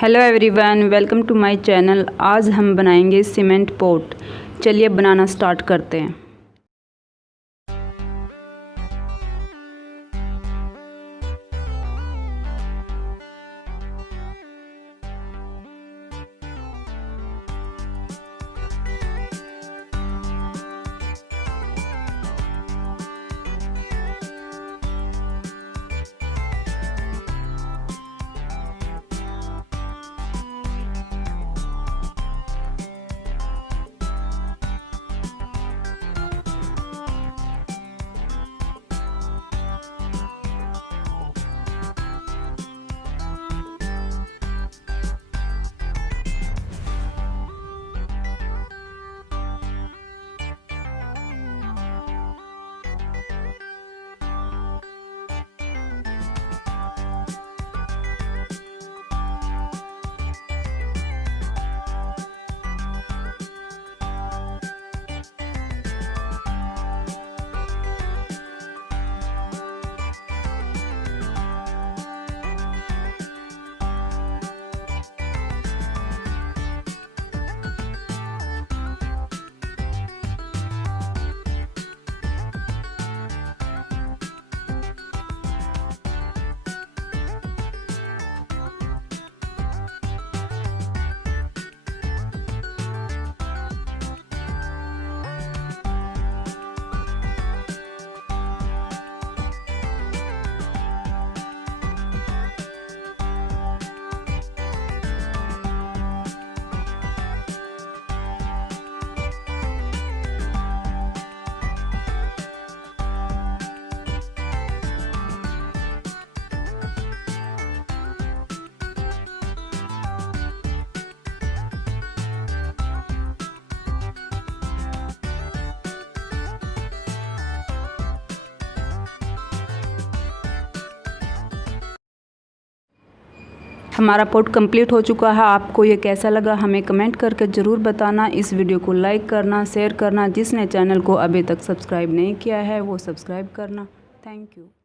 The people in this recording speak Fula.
Hello everyone, welcome to my channel. आज हम बनाएंगे सीमेंट पोट। चलिए बनाना स्टार्ट करते हैं। हमारा पोट कंप्लीट हो चुका है। आपको ये कैसा लगा हमें कमेंट करके ज़रूर बताना। इस वीडियो को लाइक करना, शेयर करना। जिसने चैनल को अभी तक सब्सक्राइब नहीं किया है वो सब्सक्राइब करना। Thank you.